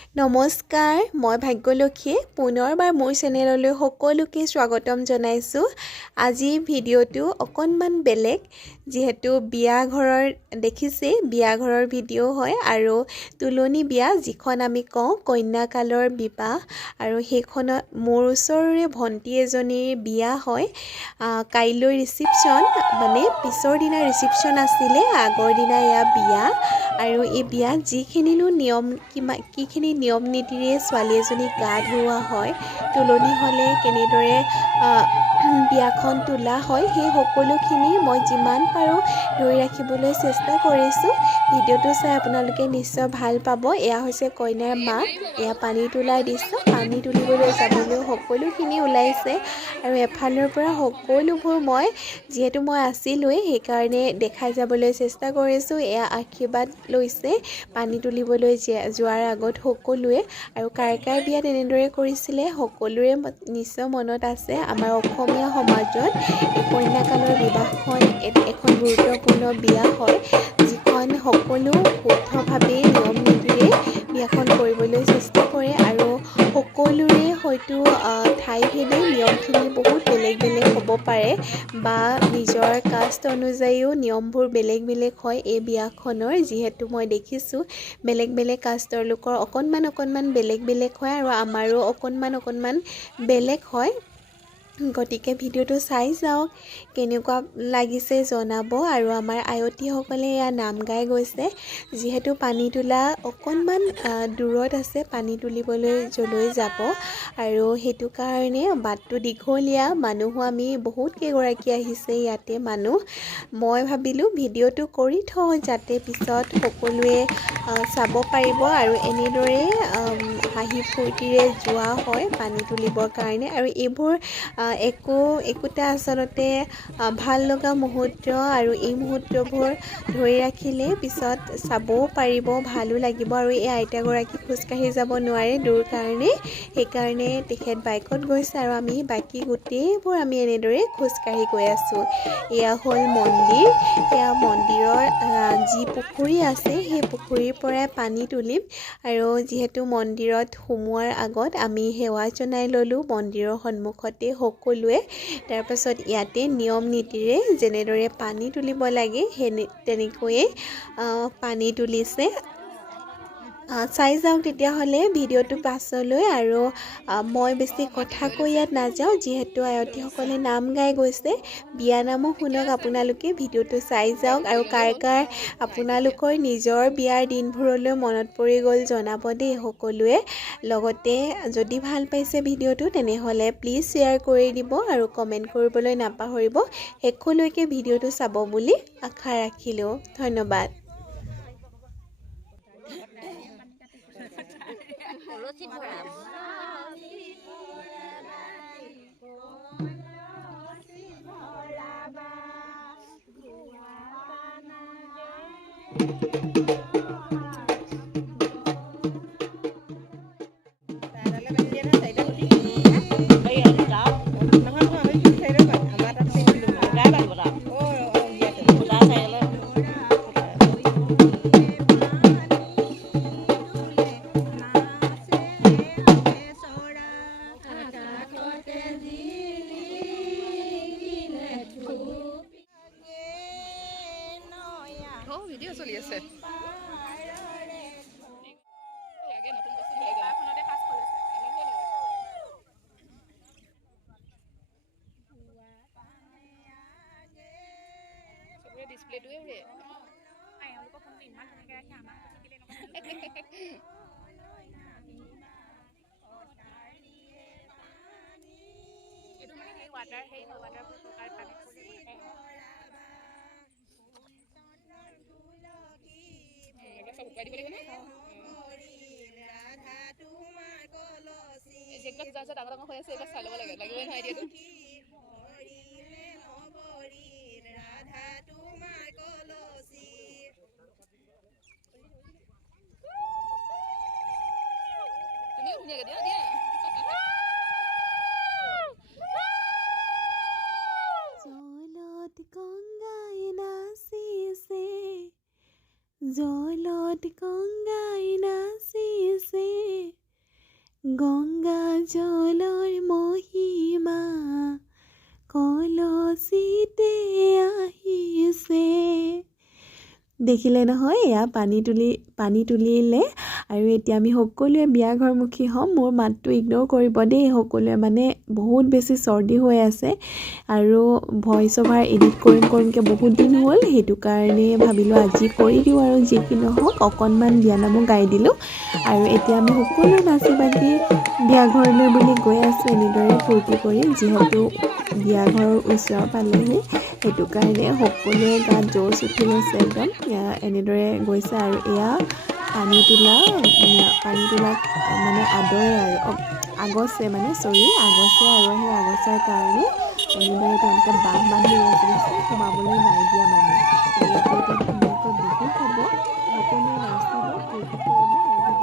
নমস্কাৰ, মই ভাগ্যলক্ষীয়ে পুনৰবাৰ মোৰ চেনেললৈ সকলোকে স্বাগতম জনাইছোঁ। আজি ভিডিঅ'টো অকণমান বেলেগ, যিহেতু বিয়া ঘৰৰ দেখিছে বিয়া ঘৰৰ ভিডিঅ' হয় আৰু তুলনি বিয়া যিখন আমি কওঁ কন্যাকালৰ বিবাহ আৰু সেইখনত মোৰ ওচৰৰে ভণ্টি এজনীৰ বিয়া হয়। কাইলৈ ৰিচিপশ্যন মানে পিছৰ দিনা ৰিচিপশ্যন আছিলে, আগৰ দিনা এয়া বিয়া আৰু এই বিয়াত যিখিনিনো কিখিনি নিয়ম নীতিৰে ছোৱালী এজনীক গা ধুওৱা হয়, তুলনি হ'লে কেনেদৰে বিয়াখন তোলা হয়, সেই সকলোখিনি মই যিমান পাৰোঁ ধৰি ৰাখিবলৈ চেষ্টা কৰিছোঁ। ভিডিঅ'টো চাই আপোনালোকে নিশ্চয় ভাল পাব। এয়া হৈছে কইনাৰ মাক, এয়া পানী তোলাৰ দৃশ্য। পানী তুলিবলৈ যাবলৈও সকলোখিনি ওলাইছে আৰু এফালৰ পৰা সকলোবোৰ যিহেতু মই আছিলোঁৱেই সেইকাৰণে দেখাই যাবলৈ চেষ্টা কৰিছোঁ। এয়া আশীৰ্বাদ লৈছে পানী তুলিবলৈ যোৱাৰ আগত সকলোৱে। আৰু কাৰ কাৰ বিয়াত এনেদৰে কৰিছিলে সকলোৰে নিশ্চয় মনত আছে। আমাৰ অসমীয়া সমাজত এই কন্যাকালৰ বিবাহখন এখন গুৰুত্বপূৰ্ণ বিয়া হয়, যিখন সকলো শুদ্ধভাৱে নিয়ম নীতিৰে বিয়াখন কৰিবলৈ চেষ্টা কৰে আৰু সকলোৰে হয়তো ঠাইভেদে নিয়মখিনি বহুত বেলেগ বেলেগ হ'ব পাৰে বা নিজৰ কাষ্ট অনুযায়ীও নিয়মবোৰ বেলেগ বেলেগ হয় এই বিয়াখনৰ। যিহেতু মই দেখিছোঁ বেলেগ বেলেগ কাষ্টৰ লোকৰ অকণমান বেলেগ বেলেগ হয় আৰু আমাৰো অকণমান বেলেগ হয়। গতিকে ভিডিঅ'টো চাই যাওক, কেনেকুৱা লাগিছে জনাব। আৰু আমাৰ আয়তীসকলে এয়া নাম গাই গৈছে, যিহেতু পানী তোলা অকণমান দূৰত আছে পানী তুলিবলৈ যলৈ যাব আৰু সেইটো কাৰণে বাটটো দীঘলীয়া, মানুহো আমি বহুত কেইগৰাকী আহিছে ইয়াতে মানুহ। মই ভাবিলোঁ ভিডিঅ'টো কৰি থওঁ যাতে পিছত সকলোৱে চাব পাৰিব আৰু এনেদৰে হাঁহি ফূৰ্তিৰে যোৱা হয় পানী তুলিবৰ কাৰণে। আৰু এইবোৰ একোটা আচলতে ভাল লগা মুহূৰ্ত আৰু এই মুহূৰ্তবোৰ ধৰি ৰাখিলে পিছত চাবও পাৰিব, ভালো লাগিব। আৰু এই আইতাগৰাকী খোজকাঢ়ি যাব নোৱাৰে দূৰ কাৰণে, সেইকাৰণে তেখেত বাইকত গৈছে আৰু আমি বাকী গোটেইবোৰ আমি এনেদৰে খোজকাঢ়ি গৈ আছোঁ। এয়া হ'ল মন্দিৰ, এয়া মন্দিৰৰ যি পুখুৰী আছে সেই পুখুৰীৰ পৰাই পানী তুলিম। আৰু যিহেতু মন্দিৰত সোমোৱাৰ আগত আমি সেৱা জনাই ল'লোঁ মন্দিৰৰ সন্মুখতে সকলোৱে। তাৰপাছত ইয়াতে নিয়ম নীতিৰে যেনেদৰে পানী তুলিব লাগে তেনেকৈয়ে পানী তুলিছে। চাই যাওক তেতিয়াহ'লে ভিডিঅ'টো পাছলৈ। আৰু মই বেছি কথা কৈ ইয়াত নাযাওঁ, যিহেতু আয়তীসকলে নাম গাই গৈছে। বিয়া নামো শুনক আপোনালোকে, ভিডিঅ'টো চাই যাওক। আৰু কাৰ কাৰ আপোনালোকৰ নিজৰ বিয়াৰ দিনবোৰলৈ মনত পৰি গ'ল জনাব দেই সকলোৱে। লগতে যদি ভাল পাইছে ভিডিঅ'টো তেনেহ'লে প্লিজ শ্বেয়াৰ কৰি দিব আৰু কমেণ্ট কৰিবলৈ নাপাহৰিব। শেষলৈকে ভিডিঅ'টো চাব বুলি আশা ৰাখিলোঁ। ধন্যবাদ। ভিডিঅ' চলি আছে। ডিসপ্লেটোৱে উৰে। এওঁলোকৰ ফোনটো ইমান ধুনীয়াকৈ ৰাখে, আমাৰ থাকিলে এইটো মানে সেই ৱাটাৰ সেই হয়, ৱাটাৰ প্ৰুফৰ কাৰ্ড কানেক্ট কৰি চব উপাই দিব লাগিব নে? যেইবিলাক যাৰ যাৰ ডাঙৰ ডাঙৰ হৈ আছে এইবিলাক চাই ল'ব লাগে, লাগিবই নহয় এতিয়াতো। তুমিও ধুনীয়াকৈ দিয়া দিয়া। জলত গংগাই নাচিছে, জলত গংগাই নাচিছে। দেখিলে নহয় এয়া পানী তুলিলে আৰু এতিয়া আমি সকলোৱে বিয়া ঘৰমুখী হ'ম মোৰ মাতটো ইগনোৰ কৰিব দেই সকলোৱে মানে বহুত বেছি চৰ্দি হৈ আছে আৰু ভইচ অভাৰ এডিট কৰিমকৈ বহুত দিন হ'ল সেইটো কাৰণে ভাবিলোঁ আজি কৰি দিওঁ আৰু যি কি নহওক অকণমান বিয়ানামো গাই দিলোঁ আৰু এতিয়া আমি সকলো নাচি বাগি বিয়া ঘৰলৈ বুলি গৈ আছোঁ এনেদৰে ফূৰ্তি কৰি যিহেতু বিয়া ঘৰৰ ওচৰ পালেহি সেইটো কাৰণে সকলোৱে গাত জোচ উঠি গৈছে একদম এনেদৰে গৈছে আৰু এয়া পানী তোলা মানে আদৰে আৰু আগছে আৰু সেই আগছৰ কাৰণে এনেদৰে তেওঁলোকে বাঁহ বান্ধি ৰৈছিল সোমাবলৈ নাই দিয়া মানে ইয়াতে এতিয়া ধুনীয়াকৈ বিহু হ'ব সকলোৱে নাচিব ফূৰ্তি কৰিব আৰু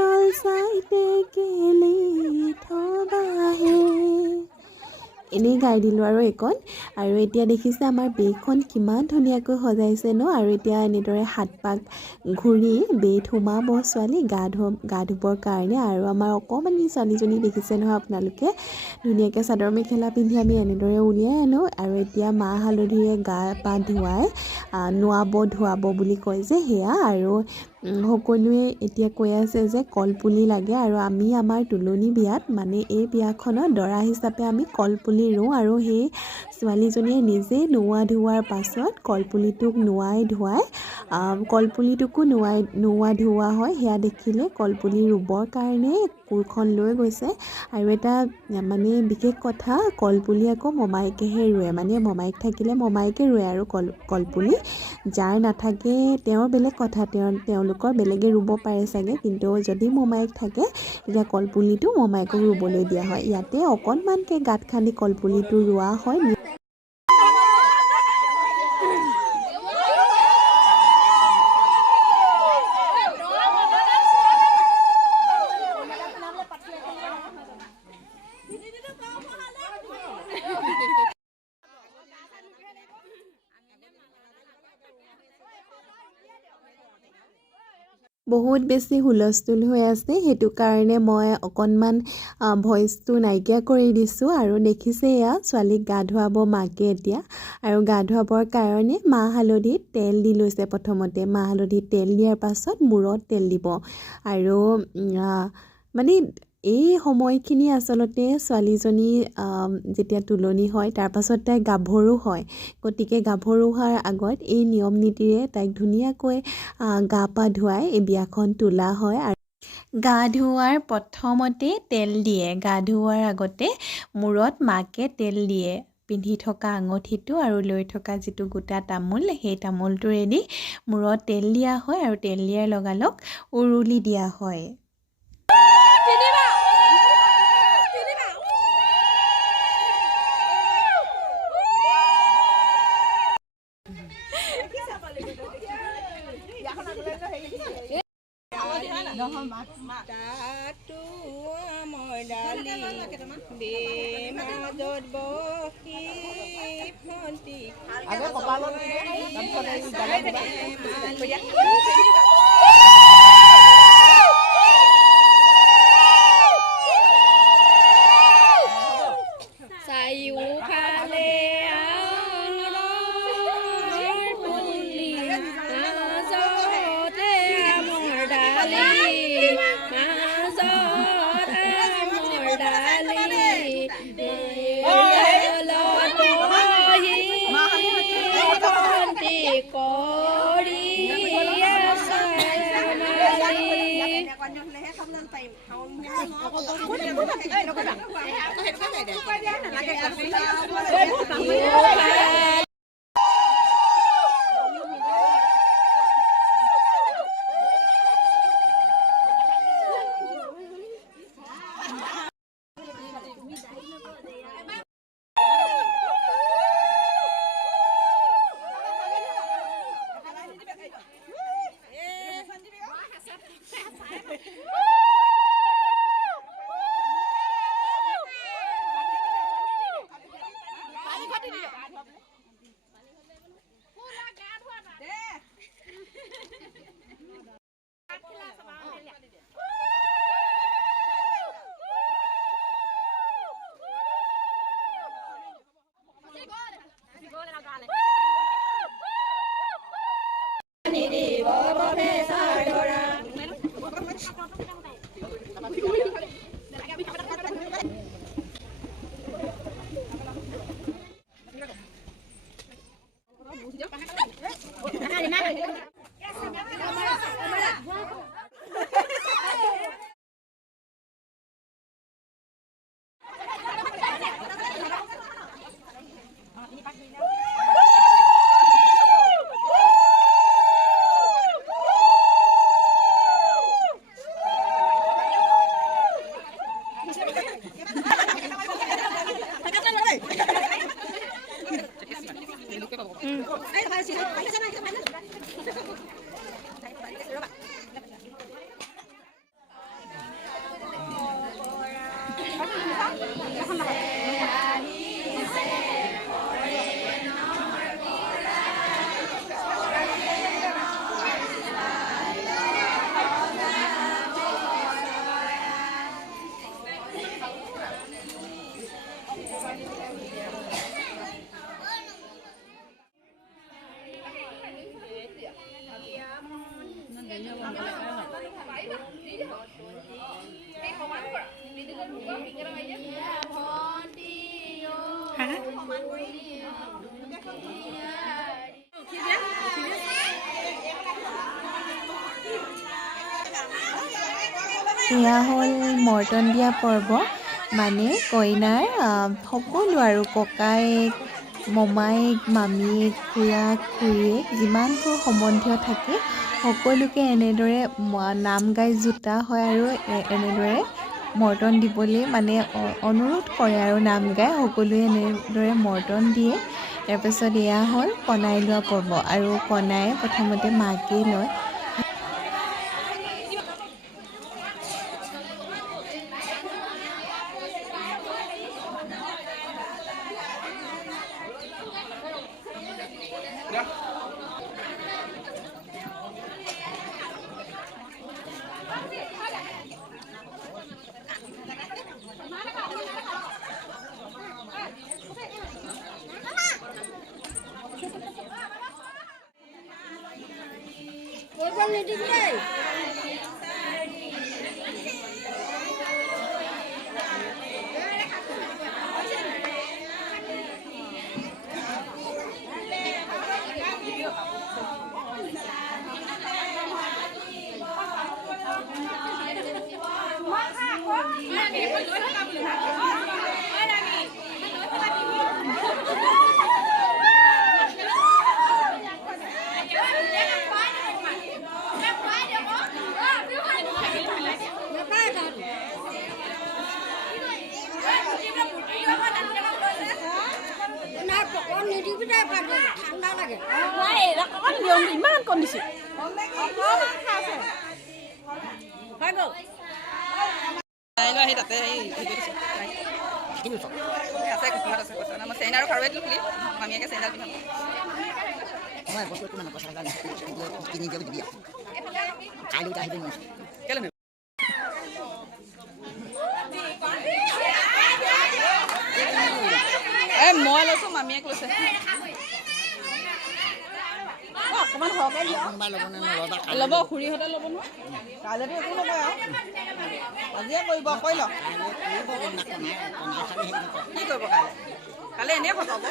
ভিডিঅ'টো চাই পেলাই এনেই গাই দিলোঁ আৰু এইকণ আৰু এতিয়া দেখিছে আমাৰ বেইখন কিমান ধুনীয়াকৈ সজাইছে ন আৰু এতিয়া এনেদৰে হাত পাক ঘূৰি বেইত সোমাব ছোৱালী গা ধুবৰ কাৰণে আৰু আমাৰ অকণমানি ছোৱালীজনী দেখিছে নহয় আপোনালোকে ধুনীয়াকৈ চাদৰ মেখেলা পিন্ধি আমি এনেদৰে উলিয়াই আনো আৰু এতিয়া মাহ হালধিৰে গা পা ধুৱাই ধুৱাব বুলি কয় যে সেয়া আৰু সকলোৱে এতিয়া কৈ আছে যে কলপুলি লাগে আৰু আমি আমাৰ তুলনি বিয়াত মানে এই বিয়াখনত দৰা হিচাপে আমি কলপুলি ৰুওঁ আৰু সেই ছোৱালীজনীয়ে নিজে নোওৱা ধোৱাৰ পাছত কলপুলিটোক কলপুলিটোকো নোওৱা ধোৱা হয়। সেয়া দেখিলে কলপুলি ৰুবৰ কাৰণে কোৰখন লৈ গৈছে আৰু এটা মানে বিশেষ কথা, কলপুলি আকৌ মমায়েকেহে ৰুৱে, মানে মমায়েক থাকিলে মমায়েকে ৰুৱে আৰু কলপুলি যাৰ নাথাকে তেওঁৰ বেলেগ কথা, তেওঁলোকৰ বেলেগে ৰুব পাৰে চাগে, কিন্তু যদি মমায়েক থাকে তেতিয়া কলপুলিটো মমায়েকক ৰুবলৈ দিয়া হয়। ইয়াতে অকণমানকৈ গাঁত খান্দি কলপুলিটো ৰোৱা হয়। বহুত বেছি হুলস্থুল হৈ আছে, সেইটো কাৰণে মই অকণমান ভইচটো নাইকিয়া কৰি দিছোঁ। আৰু দেখিছে এয়া ছোৱালীক গা ধুৱাব মাকে এতিয়া, আৰু গা ধুৱাবৰ কাৰণে মাহ হালধিত তেল দি লৈছে। প্ৰথমতে মাহ হালধিত তেল দিয়াৰ পাছত মূৰত তেল দিব। আৰু মানে এই সময়খিনি আচলতে ছোৱালীজনী যেতিয়া তুলনি হয় তাৰপাছত তাই গাভৰু হয়, গতিকে গাভৰু হোৱাৰ আগত এই নিয়ম নীতিৰে তাইক ধুনীয়াকৈ গা পা ধুৱাই এই বিয়াখন তোলা হয়। আৰু গা ধুওৱাৰ প্ৰথমতে তেল দিয়ে, গা ধুওৱাৰ আগতে মূৰত মাকে তেল দিয়ে, পিন্ধি থকা আঙঠিটো আৰু লৈ থকা যিটো গোটা তামোল, সেই তামোলটোৰেদি মূৰত তেল দিয়া হয় আৰু তেল দিয়াৰ লগালগ উৰুলি দিয়া হয়। এয়া হ'ল মৰ্টন দিয়া পৰ্ব মানে কইনাৰ সকলো আৰু ককায়েক মমায়েক মামীয়েক খুৰা খুৰীয়েক যিমানবোৰ সম্বন্ধীয় থাকে সকলোকে এনেদৰে নাম গাই জোতা হয় আৰু এনেদৰে মৰ্টন দিবলৈ মানে অনুৰোধ কৰে আৰু নাম গাই সকলোৱে এনেদৰে মৰ্টন দিয়ে। তাৰপিছত এয়া হ'ল কনাই লোৱা পৰ্ব আৰু কনাই প্ৰথমতে মাকে লয়। ইমান কম দিছো আহি তাতে আছে কুকুৰত আছে কৈছে মই চেইন আৰু খাৰুৱেত খুলি মামীয়াকে চেইনডাল পিন্ধাম কেলে মই লৈছো মামীয়েক লৈছে অকণমান সৰহকৈ ল'ব খুৰীহঁতে ল'ব নহয় কাইলৈতো একো নকয় আৰু আজিয়ে কৰিব কৈ ল কি কৰিব কাইলৈ কাইলৈ এনেই ফটাব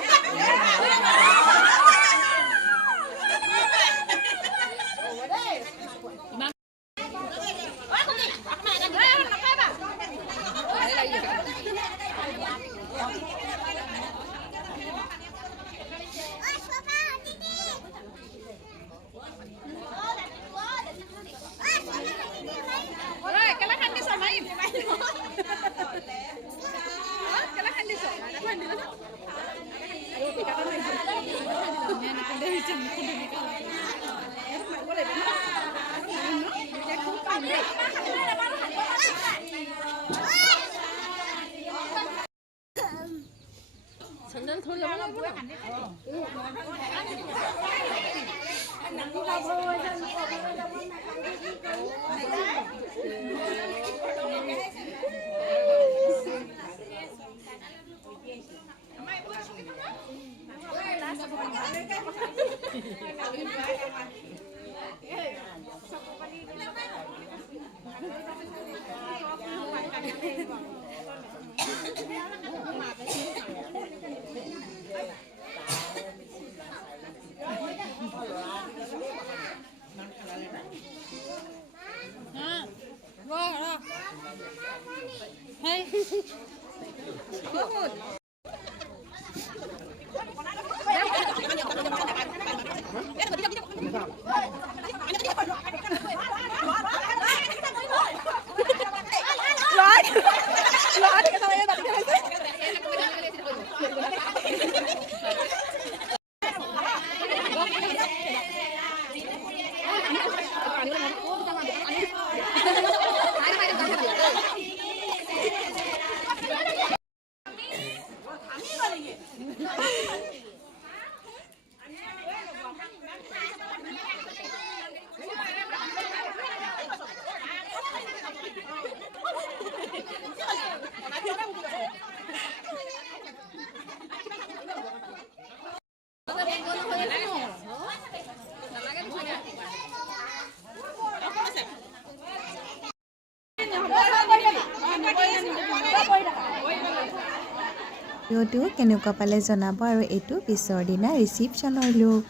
ভিডিঅ'টো কেনেকুৱা পালে জনাব আৰু এইটো পিছৰ দিনা ৰিচিপশ্যনৰ লুক।